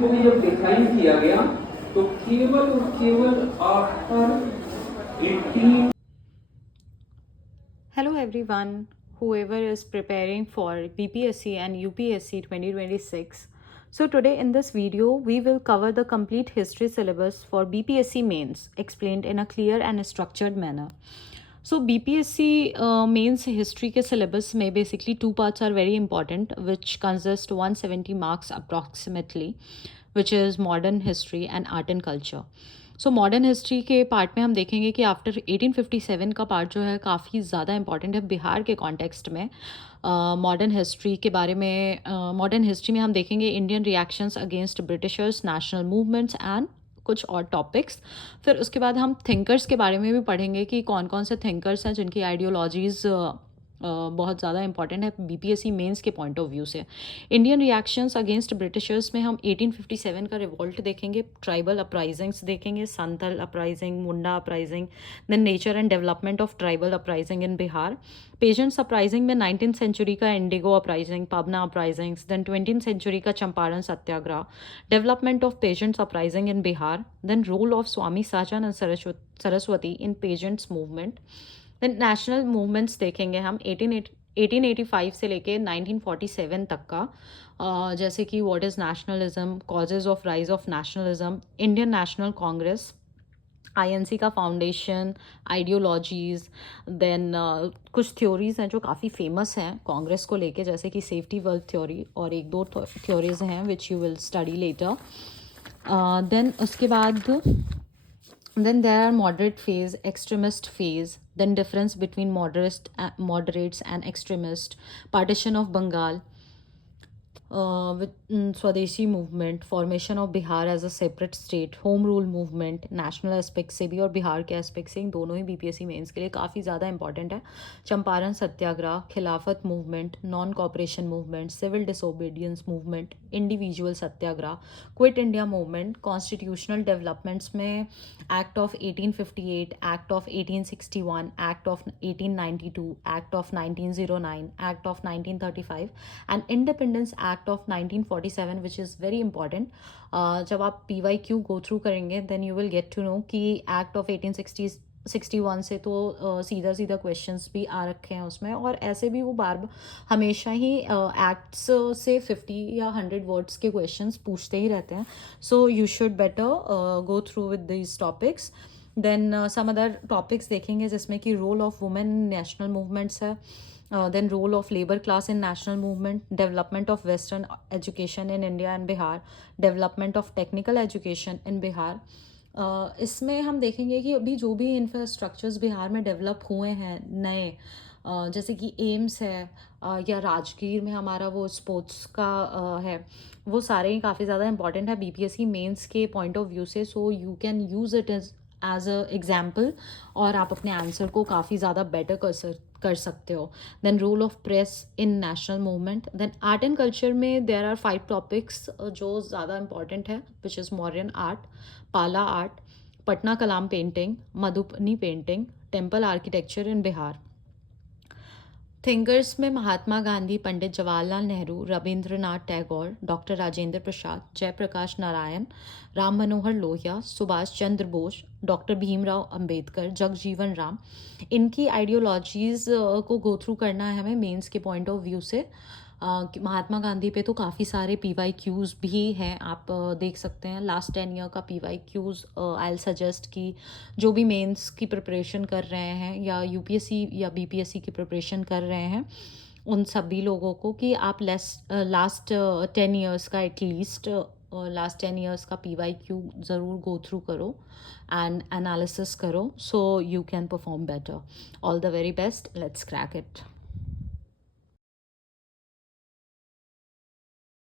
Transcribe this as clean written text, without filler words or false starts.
को भी जब डिफाइन किया गया तो केवल और केवल after 18। Hello everyone, whoever is preparing for BPSC and UPSC 2026. So today in this video, we will cover the complete history syllabus for BPSC mains explained in a clear and structured manner. So BPSC mains history के syllabus में basically two parts are very important, which consist 170 marks approximately, which is modern history and art and culture. So modern history के part में हम देखेंगे कि after 1857 का part जो है काफ़ी ज़्यादा इंपॉर्टेंट है बिहार के कॉन्टेक्स्ट में। मॉडर्न हिस्ट्री के बारे में मॉडर्न हिस्ट्री में हम देखेंगे Indian reactions against Britishers, national movements and कुछ और टॉपिक्स। फिर उसके बाद हम थिंकर्स के बारे में भी पढ़ेंगे कि कौन कौन से थिंकर्स हैं जिनकी आइडियोलॉजीज़ बहुत ज़्यादा इंपॉर्टेंट है बीपीएससी मेंस के पॉइंट ऑफ व्यू से। इंडियन रिएक्शंस अगेंस्ट ब्रिटिशर्स में हम 1857 का रिवोल्ट देखेंगे, ट्राइबल अपराइजिंग्स देखेंगे, Santhal uprising, Munda uprising, then nature and development of tribal uprising in Bihar. Peasants uprising में 19th सेंचुरी का indigo uprising, Pabna uprisings, then 20th century का Champaran Satyagraha, development of peasants uprising in Bihar, then role of Swami Sahajanand Saraswati in peasants movement. Then national movements देखेंगे हम 1885 से लेके 1947 तक का, जैसे कि what is nationalism, causes of rise of nationalism, Indian national Congress, INC का फाउंडेशन, आइडियोलॉजीज़, देन कुछ थ्योरीज़ हैं जो काफ़ी फेमस हैं कांग्रेस को लेके, जैसे कि सेफ्टी वर्ल्ड थ्योरी और एक दो थ्योरीज़ हैं which you will study later. Then उसके बाद then there are moderate phase, extremist phase, then difference between moderates and extremist, partition of Bengal, with Swadeshi movement, formation of Bihar as a separate state, home rule movement, national aspect से भी और बिहार के aspect से, दोनों ही BPSC mains के लिए काफ़ी ज़्यादा इंपॉर्टेंट है। Champaran Satyagraha, Khilafat movement, non cooperation movement, civil disobedience movement, individual Satyagraha, quit India movement, constitutional developments में act of 1858, act of 1861, act of 1892, act of 1909, act of 1935 and independence act of 1947 which is very important. जब आप PYQ go through करेंगे then you will get to know कि act of 1861 से तो सीधा सीधा questions भी आ रखे हैं उसमें, और ऐसे भी वो बार हमेशा ही एक्ट्स से 50 या 100 वर्ड्स के क्वेश्चंस पूछते ही रहते हैं। So you should better go through with this topics. Then some other topics देखेंगे जिसमें कि role of women in national movements है, then role of labor class in national movement, development of western education in India and Bihar, development of technical education in Bihar। इसमें हम देखेंगे कि अभी जो भी इंफ्रास्ट्रक्चर्स बिहार में डेवलप हुए हैं नए, जैसे कि एम्स है, या राजगीर में हमारा वो स्पोर्ट्स का है, वो सारे ही काफ़ी ज़्यादा इंपॉर्टेंट है बीपीएससी मेंस के पॉइंट ऑफ व्यू से। So you can use it as a example और आप अपने आंसर को काफ़ी ज़्यादा बेटर कर सकते हो। Then role of press in national movement. Then art and culture में देर आर 5 टॉपिक्स जो ज़्यादा इंपॉर्टेंट है, which is Mauryan art, Pala art, Patna Kalam painting, Madhubani painting, temple architecture in Bihar. Thinkers में महात्मा गांधी, पंडित जवाहरलाल नेहरू, रविंद्रनाथ टैगोर, डॉक्टर राजेंद्र प्रसाद, जयप्रकाश नारायण, राम मनोहर लोहिया, सुभाष चंद्र बोस, डॉक्टर भीमराव अंबेडकर, जगजीवन राम, इनकी आइडियोलॉजीज़ को गो थ्रू करना है हमें मेंस के पॉइंट ऑफ व्यू से। महात्मा गांधी पे तो काफ़ी सारे PYQs भी हैं, आप देख सकते हैं लास्ट 10 ईयर का PYQs। आई सजेस्ट कि जो भी मेंस की प्रिपरेशन कर रहे हैं या UPSC या BPSC की प्रिपरेशन कर रहे हैं उन सभी लोगों को कि आप लास्ट 10 ईयर्स का एटलीस्ट लास्ट 10 ईयर्स का PYQ ज़रूर गो थ्रू करो एंड एनालिसिस करो, सो you can perform better. All the very best, let's crack it.